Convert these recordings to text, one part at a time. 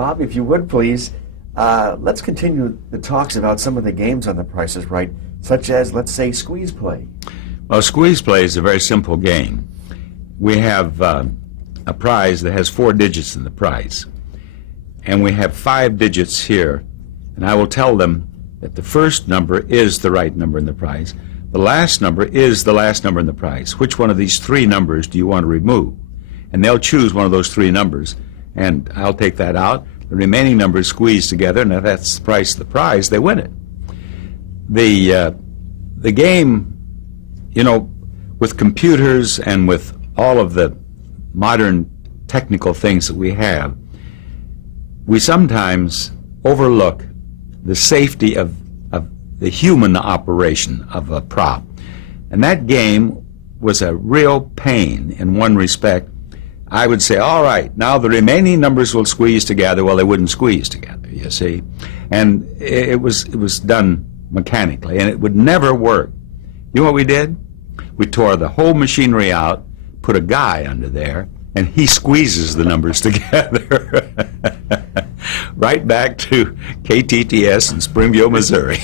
Bob, if you would please, let's continue the talks about some of the games on The Price is Right, such as, let's say, Squeeze Play. Well, Squeeze Play is a very simple game. We have a prize that has 4 digits in the prize, and we have 5 digits here, and I will tell them that the first number is the right number in the prize. The last number is the last number in the prize. Which one of these 3 numbers do you want to remove? And they'll choose one of those 3 numbers, and I'll take that out. The remaining numbers squeeze together, and if that's the price of the prize, they win it. The game, you know, with computers and with all of the modern technical things that we have, we sometimes overlook the safety of the human operation of a prop. And that game was a real pain in one respect. I would say, all right, now the remaining numbers will squeeze together. Well, they wouldn't squeeze together, you see. And it was done mechanically, and it would never work. You know what we did? We tore the whole machinery out, put a guy under there, and he squeezes the numbers together. Right back to KTTS in Springfield, Missouri.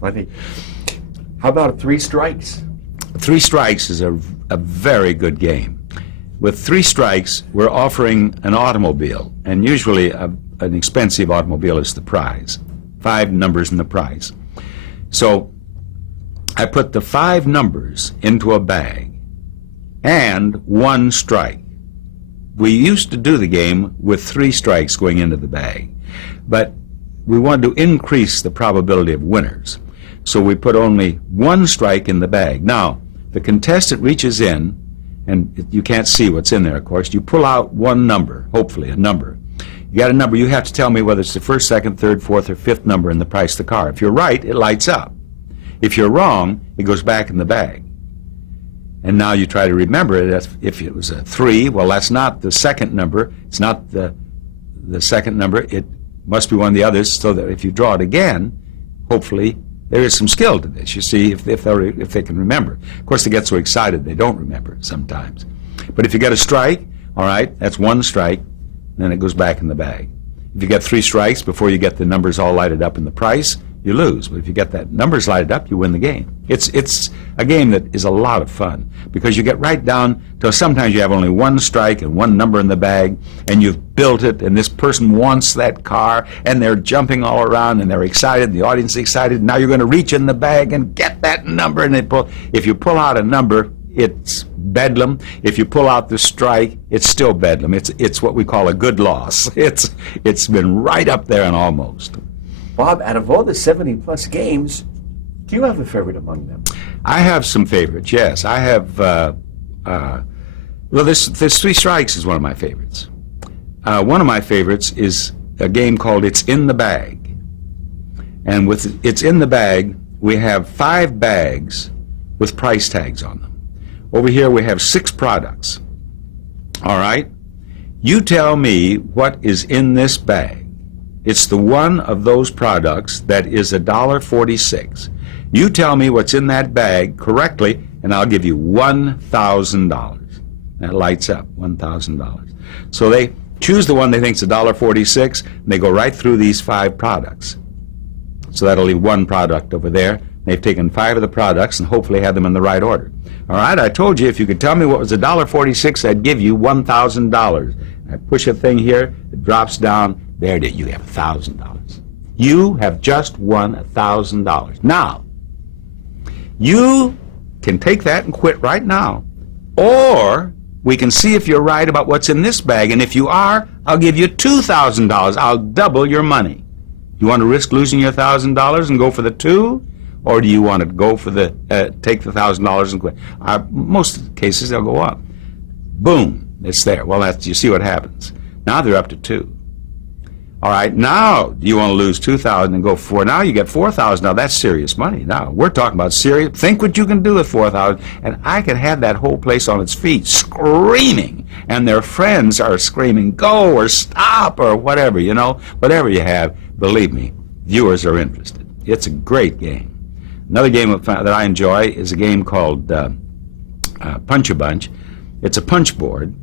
Funny. How about 3 Strikes? 3 Strikes is a very good game. With 3 Strikes, we're offering an automobile, and usually an expensive automobile is the prize. 5 numbers in the prize. So I put the 5 numbers into a bag and 1 strike. We used to do the game with 3 strikes going into the bag, but we wanted to increase the probability of winners. So we put only 1 strike in the bag. Now, the contestant reaches in, and you can't see what's in there, of course. You pull out 1 number, hopefully a number. You got a number, you have to tell me whether it's the first, second, third, fourth, or 5th number in the price of the car. If you're right, it lights up. If you're wrong, it goes back in the bag. And now you try to remember it. If it was a 3, well, that's not the second number. It's not the second number. It must be one of the others, so that if you draw it again, hopefully there is some skill to this, you see, if they can remember. Of course, they get so excited they don't remember sometimes. But if you get a strike, all right, that's 1 strike, then it goes back in the bag. If you get 3 strikes before you get the numbers all lighted up in the price, you lose. But if you get that numbers lighted up, you win the game. It's a game that is a lot of fun because you get right down to sometimes you have only 1 strike and 1 number in the bag, and you've built it, and this person wants that car, and they're jumping all around, and they're excited, the audience is excited. Now you're going to reach in the bag and get that number, and if you pull out a number, it's bedlam. If you pull out the strike, it's still bedlam. It's what we call a good loss. It's been right up there and almost. Bob, out of all the 70-plus games, do you have a favorite among them? I have some favorites, yes. I have, well, this 3 Strikes is one of my favorites. One of my favorites is a game called It's in the Bag. And with It's in the Bag, we have 5 bags with price tags on them. Over here we have 6 products. All right? You tell me what is in this bag. It's the one of those products that is $1.46. You tell me what's in that bag correctly, and I'll give you $1,000. That lights up, $1,000. So they choose the one they think is $1.46, and they go right through these 5 products. So that'll leave 1 product over there. They've taken 5 of the products and hopefully had them in the right order. All right, I told you if you could tell me what was $1.46, I'd give you $1,000. I push a thing here, it drops down. There it is. You have $1,000. You have just won $1,000. Now, you can take that and quit right now, or we can see if you're right about what's in this bag, and if you are, I'll give you $2,000. I'll double your money. You want to risk losing your $1,000 and go for the 2, or do you want to go for the take the $1,000 and quit? Most cases they'll go up. Boom, it's there. Well, you see what happens. Now they're up to 2. All right, now you want to lose $2,000 and go for 4. Now you get $4,000. Now that's serious money. Now we're talking about serious. Think what you can do with $4,000, and I could have that whole place on its feet, screaming, and their friends are screaming, "Go!" or "Stop!" or whatever. You know, whatever you have. Believe me, viewers are interested. It's a great game. Another game that I enjoy is a game called Punch-a-Bunch. It's a punch board,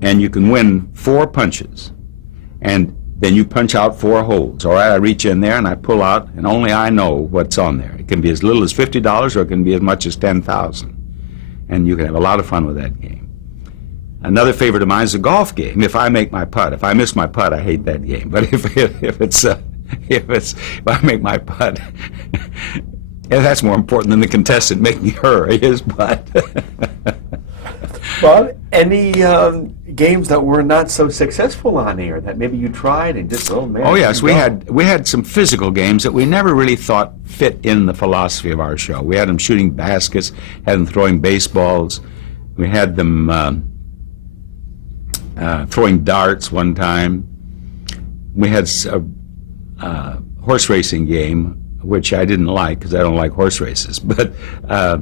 and you can win 4 punches. And then you punch out 4 holes. All right, I reach in there and I pull out, and only I know what's on there. It can be as little as $50 or it can be as much as $10,000. And you can have a lot of fun with that game. Another favorite of mine is a golf game. If I make my putt, if I miss my putt, I hate that game. But if I make my putt, and that's more important than the contestant making her his putt. Bob, any games that were not so successful on air that maybe you tried and just, oh man? Oh yes, we had some physical games that we never really thought fit in the philosophy of our show. We had them shooting baskets, had them throwing baseballs, we had them throwing darts one time. We had a horse racing game, which I didn't like because I don't like horse races, but I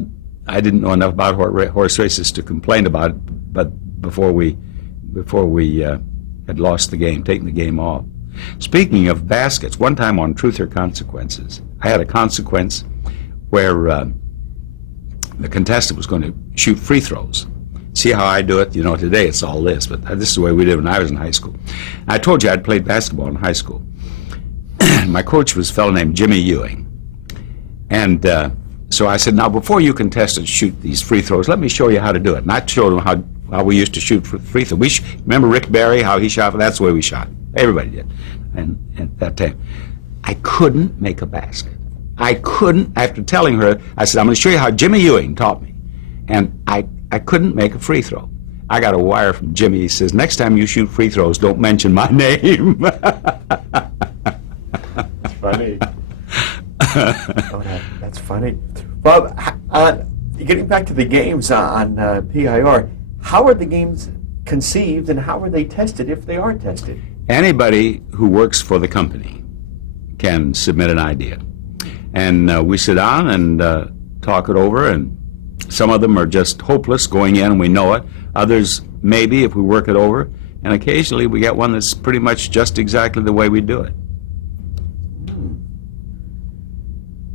didn't know enough about horse races to complain about it. But before we had lost the game, taken the game off. Speaking of baskets, one time on Truth or Consequences, I had a consequence where the contestant was going to shoot free throws. See how I do it? You know, today it's all this, but this is the way we did when I was in high school. I told you I'd played basketball in high school. My coach was a fellow named Jimmy Ewing. And so I said, now before you contestants shoot these free throws, let me show you how to do it. And I showed them how we used to shoot free throws. Remember Rick Barry, how he shot? That's the way we shot. Everybody did. And at that time, I couldn't make a basket. I couldn't, after telling her, I said, I'm going to show you how Jimmy Ewing taught me. And I couldn't make a free throw. I got a wire from Jimmy. He says, next time you shoot free throws, don't mention my name. That's funny. That's funny. Bob, getting back to the games on PIR, how are the games conceived and how are they tested if they are tested? Anybody who works for the company can submit an idea. And we sit down and talk it over, and some of them are just hopeless going in, and we know it. Others, maybe, if we work it over. And occasionally we get one that's pretty much just exactly the way we do it.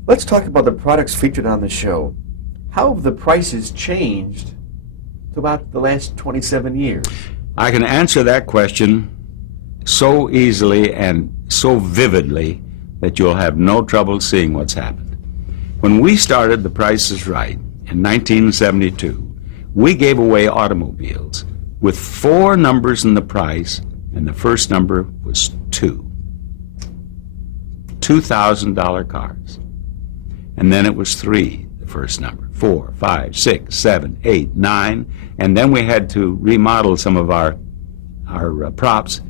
Let's talk about the products featured on the show. How have the prices changed throughout the last 27 years? I can answer that question so easily and so vividly that you'll have no trouble seeing what's happened. When we started The Price is Right in 1972, we gave away automobiles with 4 numbers in the price, and the first number was 2. $2,000 cars. And then it was 3, the first number, 4, 5, 6, 7, 8, 9, and then we had to remodel some of our props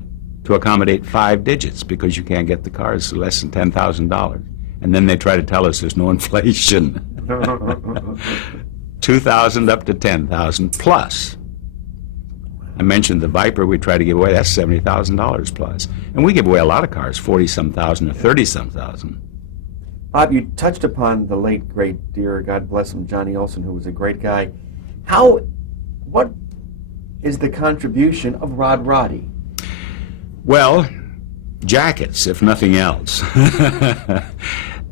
to accommodate 5 digits because you can't get the cars for less than $10,000. And then they try to tell us there's no inflation. 2,000 up to 10,000 plus. I mentioned the Viper we try to give away. That's $70,000 plus. And we give away a lot of cars, 40-some thousand or 30-some thousand. Bob, you touched upon the late, great, dear, God bless him, Johnny Olson, who was a great guy. What is the contribution of Rod Roddy? Well, jackets, if nothing else.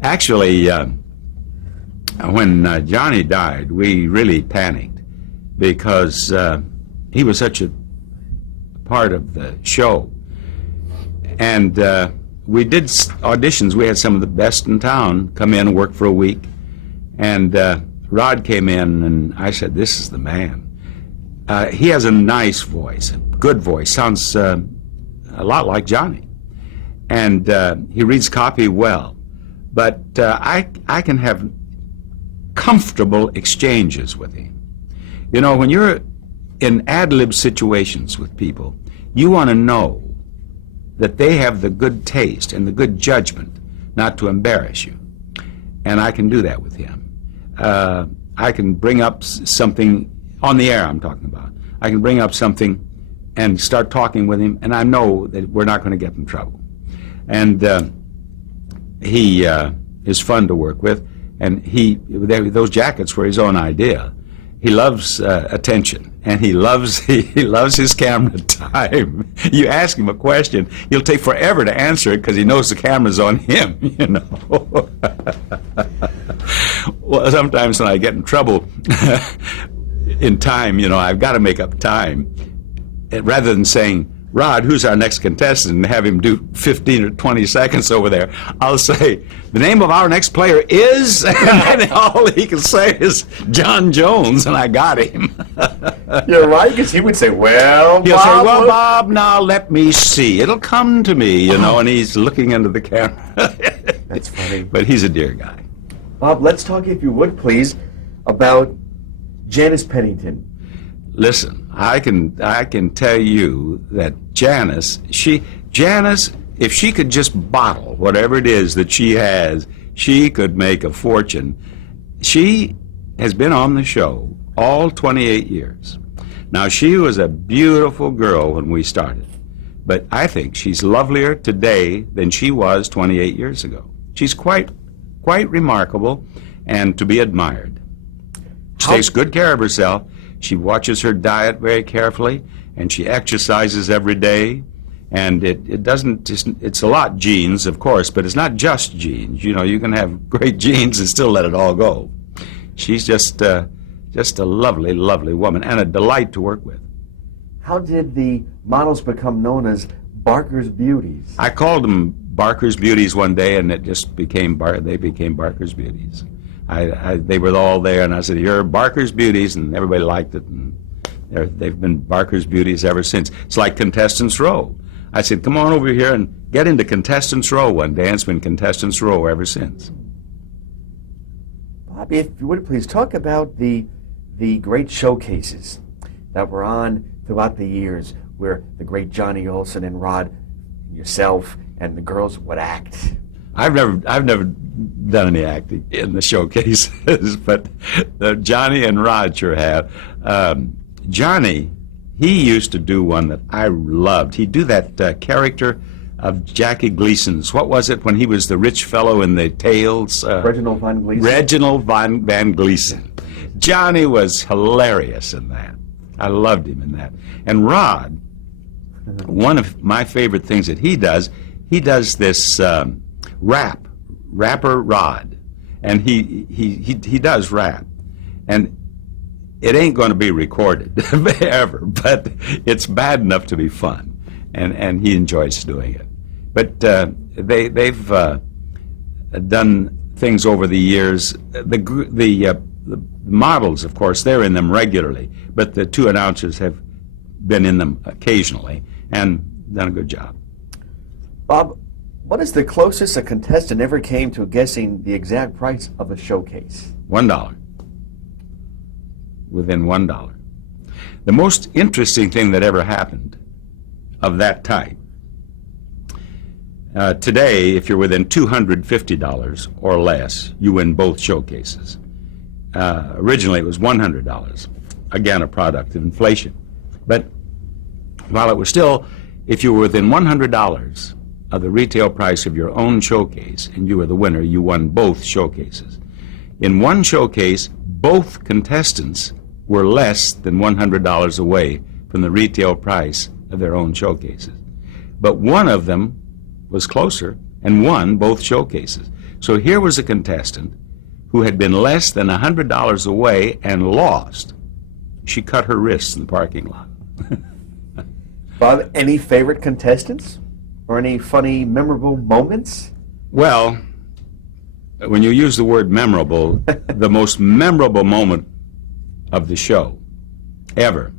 Actually, when Johnny died, we really panicked because he was such a part of the show. And we did auditions. We had some of the best in town come in and work for a week. And Rod came in, and I said, this is the man. He has a nice voice, a good voice, sounds a lot like Johnny. And he reads copy well. But I can have comfortable exchanges with him. You know, when you're in ad-lib situations with people, you want to know that they have the good taste and the good judgment not to embarrass you. And I can do that with him. I can bring up something on the air I'm talking about. I can bring up something and start talking with him, and I know that we're not going to get in trouble. And he is fun to work with, and those jackets were his own idea. He loves attention, and he loves his camera time. You ask him a question, he'll take forever to answer it because he knows the camera's on him, you know. Well, sometimes when I get in trouble in time, you know, I've got to make up time. Rather than saying, Rod, who's our next contestant, and have him do 15 or 20 seconds over there, I'll say, the name of our next player is, and then all he can say is John Jones, and I got him. You're right, because he would say, well, He'll Bob, say, well, Bob, now let me see. It'll come to me, you know, and he's looking into the camera. That's funny. But he's a dear guy. Bob, let's talk, if you would, please, about Janice Pennington. Listen, I can tell you that Janice, if she could just bottle whatever it is that she has, she could make a fortune. She has been on the show all 28 years. Now, she was a beautiful girl when we started, but I think she's lovelier today than she was 28 years ago. She's quite remarkable and to be admired. She takes good care of herself. She watches her diet very carefully, and she exercises every day. And it's a lot genes, of course, but it's not just genes. You know, you can have great genes and still let it all go. She's just a lovely, lovely woman and a delight to work with. How did the models become known as Barker's Beauties? I called them Barker's Beauties one day, and it just became they became Barker's Beauties. They were all there, and I said, "You're Barker's Beauties," and everybody liked it, and they've been Barker's Beauties ever since. It's like Contestants Row. I said, "Come on over here and get into Contestants Row one day," and it's been Contestants Row ever since. Bobby, if you would please talk about the great showcases that were on throughout the years, where the great Johnny Olson and Rod, yourself, and the girls would act. I've never done any acting in the showcases, but Johnny and Rod sure have. Johnny, he used to do one that I loved. He'd do that character of Jackie Gleason's. What was it when he was the rich fellow in the Tales? Reginald Van Gleason. Reginald Van Gleason. Johnny was hilarious in that. I loved him in that. And Rod, one of my favorite things that he does this rapper Rod, and he does rap, and it ain't going to be recorded ever, but it's bad enough to be fun, and he enjoys doing it. But they've done things over the years. The models, of course, they're in them regularly, but the two announcers have been in them occasionally and done a good job. Bob, what is the closest a contestant ever came to guessing the exact price of a showcase? $1. Within $1. The most interesting thing that ever happened of that type, today, if you're within $250 or less, you win both showcases. Originally, it was $100. Again, a product of inflation. But while it was still, if you were within $100 of the retail price of your own showcase and you were the winner, you won both showcases. In one showcase, both contestants were less than $100 away from the retail price of their own showcases. But one of them was closer and won both showcases. So here was a contestant who had been less than $100 away and lost. She cut her wrists in the parking lot. Bob, any favorite contestants? Or any funny, memorable moments? Well, when you use the word memorable, the most memorable moment of the show ever,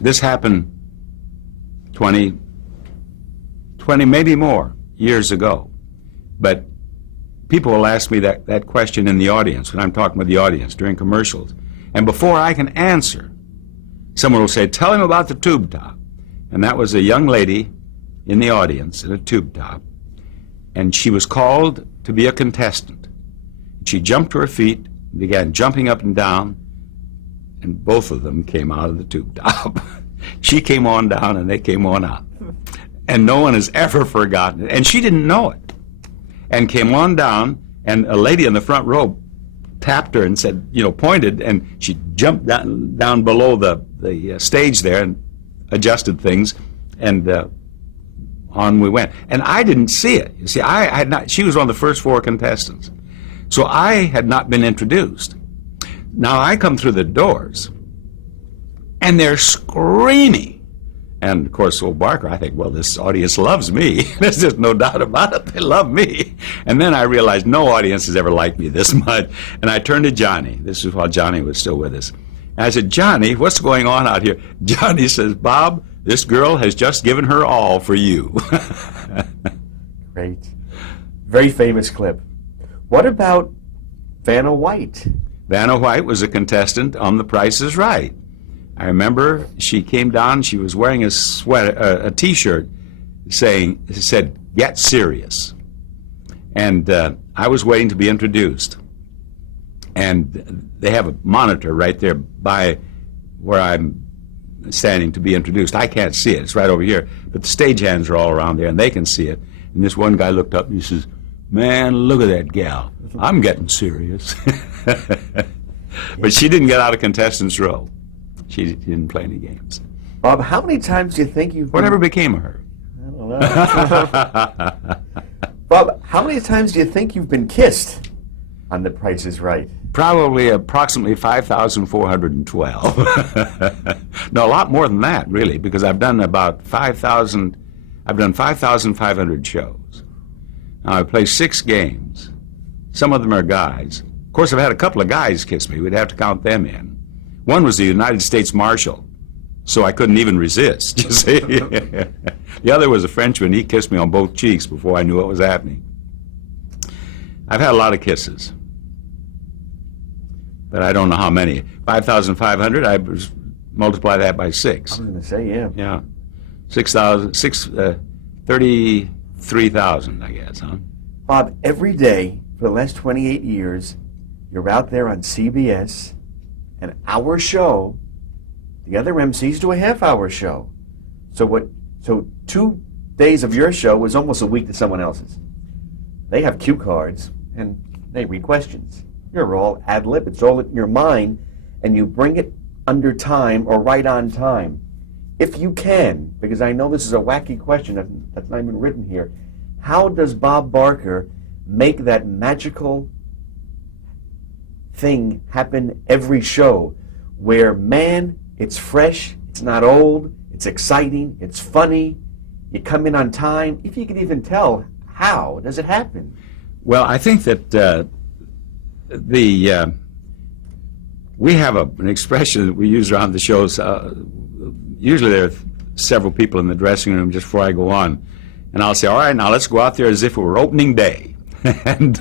this happened 20, maybe more years ago. But people will ask me that question in the audience, when I'm talking with the audience during commercials. And before I can answer, someone will say, "Tell him about the tube top." And that was a young lady in the audience in a tube top, and she was called to be a contestant. She jumped to her feet, began jumping up and down, and both of them came out of the tube top. She came on down, and they came on out. And no one has ever forgotten it. And she didn't know it. And came on down, and a lady in the front row tapped her and said, pointed, and she jumped down below the stage there and adjusted things, and on we went. And I didn't see it. You see, I had not. She was one of the first 4 contestants. So I had not been introduced. Now I come through the doors, and they're screaming And, of course, old Barker, I think, well, this audience loves me. There's just no doubt about it. They love me. And then I realized no audience has ever liked me this much. And I turned to Johnny. This is while Johnny was still with us. And I said, Johnny, what's going on out here? Johnny says, Bob, this girl has just given her all for you. Great. Very famous clip. What about Vanna White? Vanna White was a contestant on The Price is Right. I remember she came down, she was wearing a T-shirt said, "Get serious." And I was waiting to be introduced. And they have a monitor right there by where I'm standing to be introduced. I can't see it, it's right over here. But the stagehands are all around there and they can see it. And this one guy looked up and he says, "Man, look at that gal. I'm getting serious." But she didn't get out of contestants' row. She didn't play any games. Bob, how many times do you think you've been... Whatever became of her? I don't know. Bob, how many times do you think you've been kissed on The Price is Right? Probably approximately 5,412. No, a lot more than that, really, because I've done about 5,000. I've done 5,500 shows. Now, I play 6 games. Some of them are guys. Of course, I've had a couple of guys kiss me. We'd have to count them in. One was the United States Marshal, so I couldn't even resist, you see. The other was a Frenchman. He kissed me on both cheeks before I knew what was happening. I've had a lot of kisses, but I don't know how many. 5,500, I multiply that by 6. I was going to say, yeah. Yeah. 33,000, I guess, huh? Bob, every day for the last 28 years, you're out there on CBS, an hour show. The other MCs do a half-hour show. So 2 days of your show is almost a week to someone else's. They have cue cards, and they read questions. You're all ad-lib. It's all in your mind, and you bring it under time or right on time. If you can, because I know this is a wacky question that's not even written here, how does Bob Barker make that magical thing happen every show where, man, it's fresh, it's not old, it's exciting, it's funny, you come in on time? If you can even tell, how does it happen? Well, I think that we have an expression that we use around the shows. Usually there are several people in the dressing room just before I go on, and I'll say, all right, now let's go out there as if it were opening day. And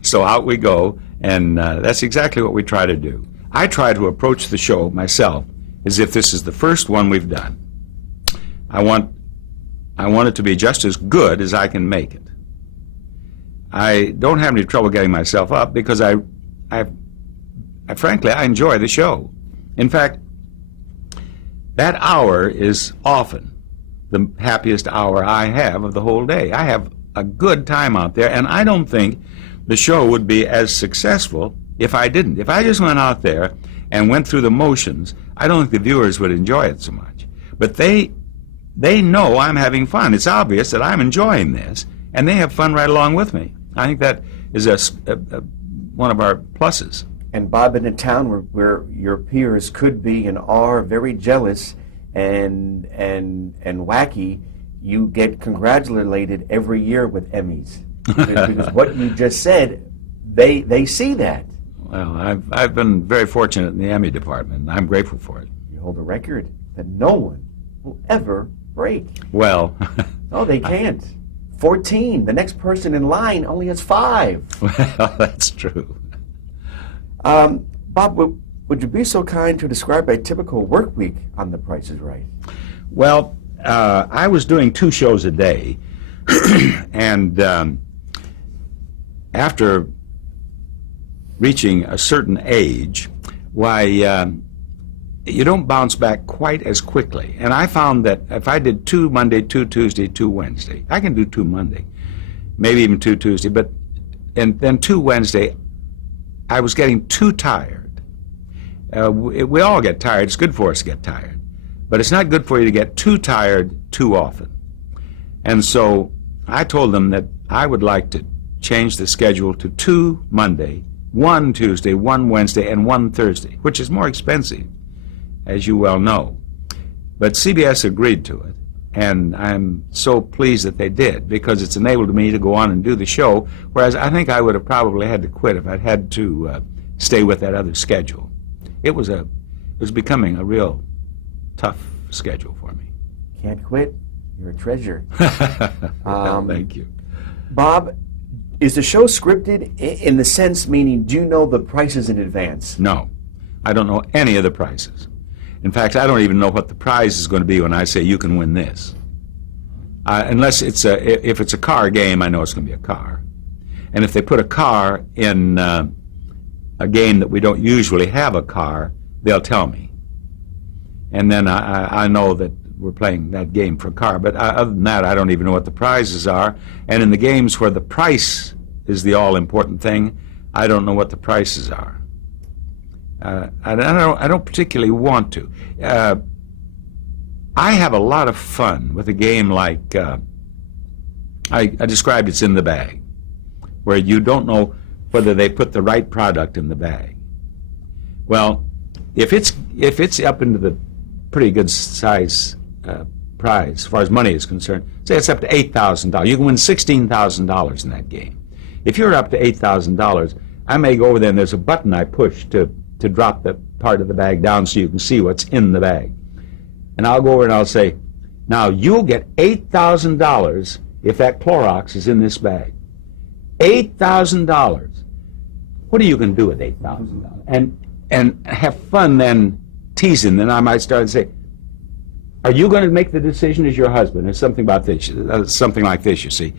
so out we go, and that's exactly what we try to do. I try to approach the show myself as if this is the first one we've done. I want it to be just as good as I can make it. I don't have any trouble getting myself up because I frankly, I enjoy the show. In fact, that hour is often the happiest hour I have of the whole day. I have a good time out there, and I don't think the show would be as successful if I didn't. If I just went out there and went through the motions, I don't think the viewers would enjoy it so much. But they know I'm having fun. It's obvious that I'm enjoying this, and they have fun right along with me. I think that is one of our pluses. And Bob, in a town where your peers could be and are very jealous and wacky, you get congratulated every year with Emmys. Because what you just said, they see that. Well, I've been very fortunate in the Emmy department, and I'm grateful for it. You hold a record that no one will ever break. Well... No, they can't. 14. The next person in line only has 5. Well, that's true. Bob, would you be so kind to describe a typical work week on The Price is Right? Well, I was doing 2 shows a day, and after reaching a certain age, why, you don't bounce back quite as quickly. And I found that if I did 2 Monday, 2 Tuesday, 2 Wednesday, I can do 2 Monday, maybe even 2 Tuesday, and then 2 Wednesday, I was getting too tired. We all get tired. It's good for us to get tired. But it's not good for you to get too tired too often. And so I told them that I would like to change the schedule to 2 Monday, 1 Tuesday, 1 Wednesday, and 1 Thursday, which is more expensive, as you well know. But CBS agreed to it, and I'm so pleased that they did, because it's enabled me to go on and do the show, whereas I think I would have probably had to quit if I'd had to stay with that other schedule. It was becoming a real tough schedule for me. Can't quit. You're a treasure. Thank you. Bob, is the show scripted in the sense, meaning do you know the prices in advance? No, I don't know any of the prices. In fact, I don't even know what the prize is going to be when I say you can win this. Unless if it's a car game, I know it's going to be a car. And if they put a car in a game that we don't usually have a car, they'll tell me. And then I know that we're playing that game for a car. But other than that, I don't even know what the prizes are. And in the games where the price is the all-important thing, I don't know what the prices are. I don't particularly want to. I have a lot of fun with a game like I described It's in the Bag, where you don't know whether they put the right product in the bag. Well, if it's up into the pretty good size prize as far as money is concerned, say it's up to $8,000. You can win $16,000 in that game. If you're up to $8,000, I may go over there and there's a button I push to drop the part of the bag down so you can see what's in the bag. And I'll go over and I'll say, now you'll get $8,000 if that Clorox is in this bag. $8,000. What are you going to do with $8,000? And have fun then teasing. Then I might start to say, are you going to make the decision as your husband? Or something about this, something like this, you see.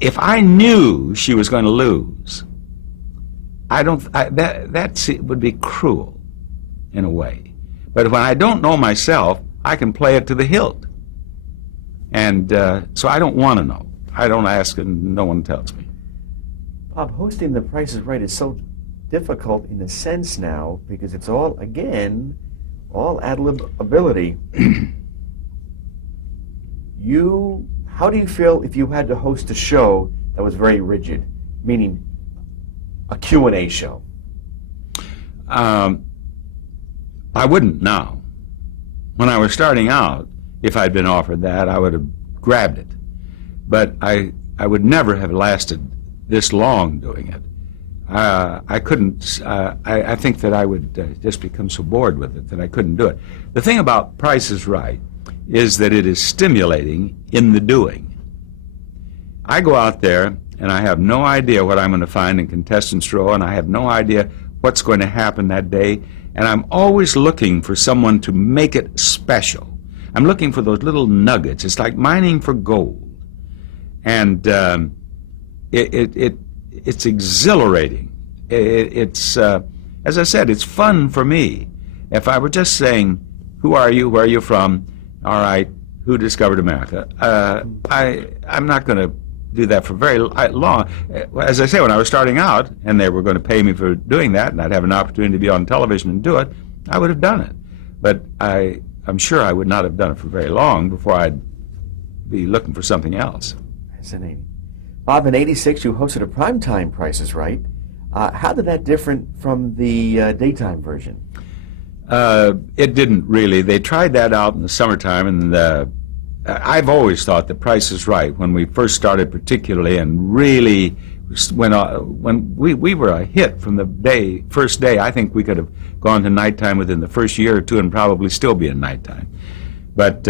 If I knew she was going to lose, that would be cruel in a way. But when I don't know myself, I can play it to the hilt. And so I don't want to know. I don't ask and no one tells me. Bob, hosting The Price is Right is so difficult in a sense now because it's all, again, all ad-lib ability. How do you feel if you had to host a show that was very rigid, meaning a Q&A show? I wouldn't now. When I was starting out, if I'd been offered that, I would have grabbed it. But I would never have lasted this long doing it. I couldn't, I think that I would just become so bored with it that I couldn't do it. The thing about Price is Right is that it is stimulating in the doing. I go out there and I have no idea what I'm going to find in contestants row, and I have no idea what's going to happen that day, and I'm always looking for someone to make it special. I'm looking for those little nuggets. It's like mining for gold. And it's exhilarating. It's as I said, it's fun for me. If I were just saying, who are you, where are you from, all right, who discovered America, I'm not going to do that for very long. As I say, when I was starting out and they were going to pay me for doing that and I'd have an opportunity to be on television and do it, I would have done it. But I'm sure I would not have done it for very long before I'd be looking for something else. Fascinating. Bob, in '86 you hosted a primetime Price is Right. How did that differ from the daytime version? It didn't really. They tried that out in the summertime, and I've always thought the Price is Right, when we first started particularly, and really when we were a hit from the first day. I think we could have gone to nighttime within the first year or two and probably still be in nighttime. But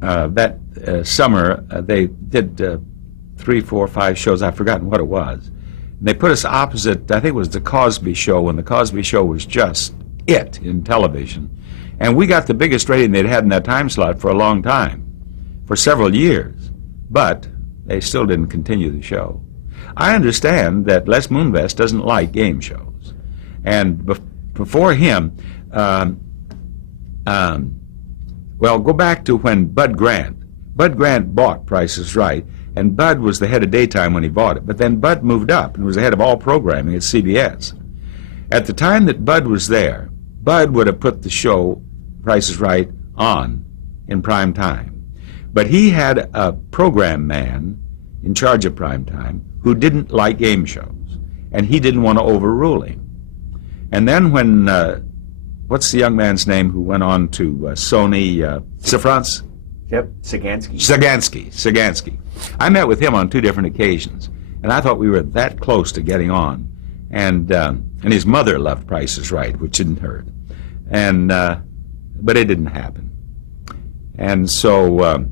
that summer they did 3, 4, 5 shows. I've forgotten what it was. And they put us opposite, I think it was The Cosby Show, when The Cosby Show was just it in television. And we got the biggest rating they'd had in that time slot for a long time, for several years. But they still didn't continue the show. I understand that Les Moonves doesn't like game shows. And before him, well, go back to when Bud Grant bought Price is Right, and Bud was the head of daytime when he bought it. But then Bud moved up and was the head of all programming at CBS. At the time that Bud was there, Bud would have put the show Price is Right on in prime time. But he had a program man in charge of prime time who didn't like game shows, and he didn't want to overrule him. And then when what's the young man's name who went on to Sony? Safrance? Yep, Sagansky. Sagansky. I met with him on 2 different occasions, and I thought we were that close to getting on. And his mother loved Price is Right, which didn't hurt. And but it didn't happen. And so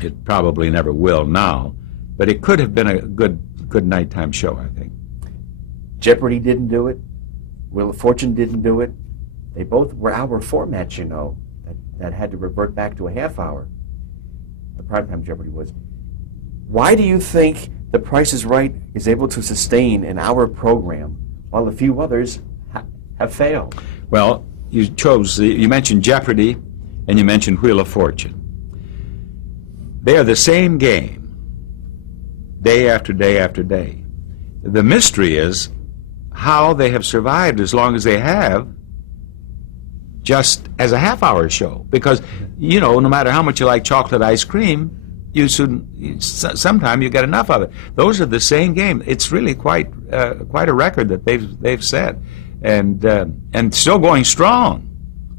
it probably never will now. But it could have been a good nighttime show, I think. Jeopardy didn't do it. Wheel of Fortune didn't do it. They both were hour formats, you know, that had to revert back to a half hour. The primetime Jeopardy was. Why do you think The Price is Right is able to sustain an hour program while a few others have failed? Well, you mentioned Jeopardy and you mentioned Wheel of Fortune. They are the same game, day after day after day. The mystery is how they have survived as long as they have just as a half-hour show. Because, you know, no matter how much you like chocolate ice cream, sometime you get enough of it. Those are the same game. It's really quite a record that they've set, and still going strong,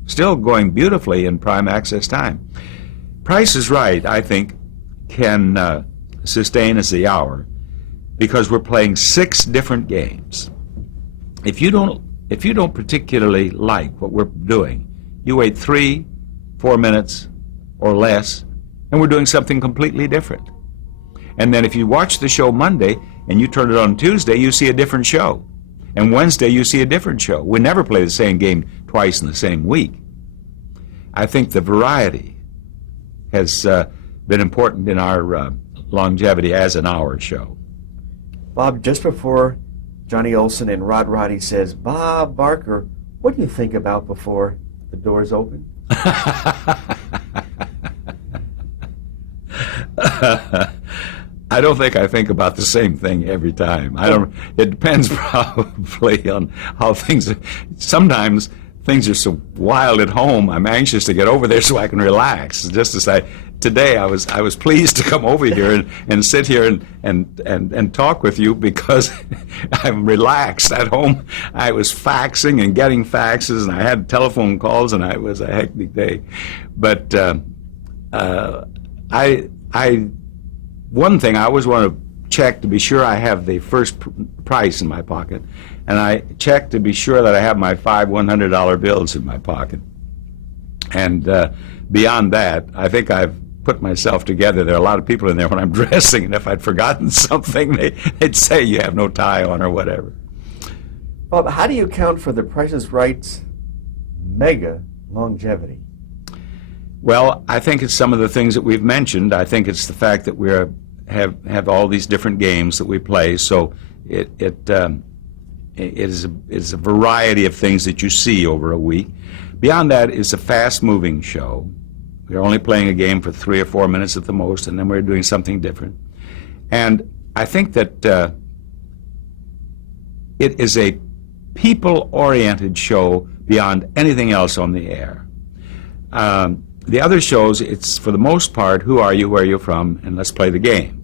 still going beautifully in prime access time. Price is Right, I think, can sustain as the hour because we're playing 6 different games. If you don't particularly like what we're doing, you wait 3-4 minutes or less, and we're doing something completely different. And then if you watch the show Monday and you turn it on Tuesday, you see a different show. And Wednesday you see a different show. We never play the same game twice in the same week. I think the variety has been important in our longevity as an hour show. Bob, just before Johnny Olson and Rod Roddy says, "Bob Barker, what do you think about before the doors open?" I don't think I think about the same thing every time. It depends probably on how things are. Sometimes things are so wild at home, I'm anxious to get over there so I can relax. Just as today I was pleased to come over here and sit here and talk with you because I'm relaxed. At home I was faxing and getting faxes, and I had telephone calls, and it was a hectic day. But one thing I always want to check to be sure I have the first price in my pocket, and I check to be sure that I have my 5 $100 bills in my pocket. And beyond that, I think I've put myself together. There are a lot of people in there when I'm dressing, and if I'd forgotten something, they'd say you have no tie on or whatever. Bob, how do you account for The Price is Right's mega longevity? Well, I think it's some of the things that we've mentioned. I think it's the fact that we have all these different games that we play. So it is a variety of things that you see over a week. Beyond that is a fast-moving show. We're only playing a game for 3 or 4 minutes at the most, and then we're doing something different. And I think that it is a people-oriented show beyond anything else on the air. The other shows, it's for the most part, who are you, where are you from, and let's play the game.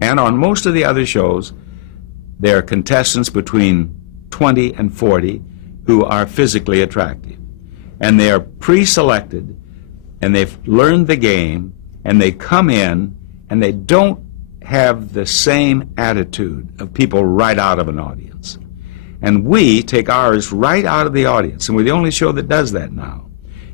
And on most of the other shows, there are contestants between 20 and 40 who are physically attractive. And they are pre-selected, and they've learned the game, and they come in, and they don't have the same attitude of people right out of an audience. And we take ours right out of the audience, and we're the only show that does that now.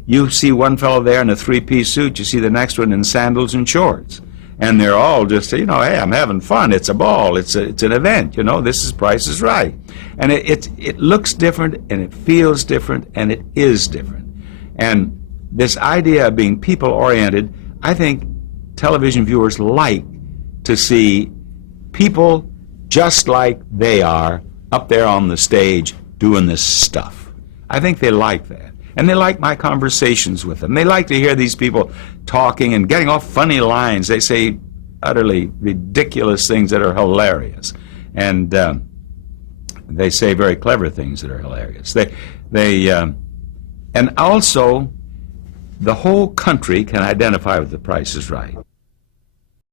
You see one fellow there in a 3-piece suit, you see the next one in sandals and shorts. And they're all just, hey, I'm having fun. It's a ball. It's an event. This is Price is Right. And it looks different, and it feels different, and it is different. And this idea of being people-oriented, I think television viewers like to see people just like they are up there on the stage doing this stuff. I think they like that. And they like my conversations with them. They like to hear these people talking and getting off funny lines. They say utterly ridiculous things that are hilarious. And they say very clever things that are hilarious. And also, the whole country can identify with The Price is Right.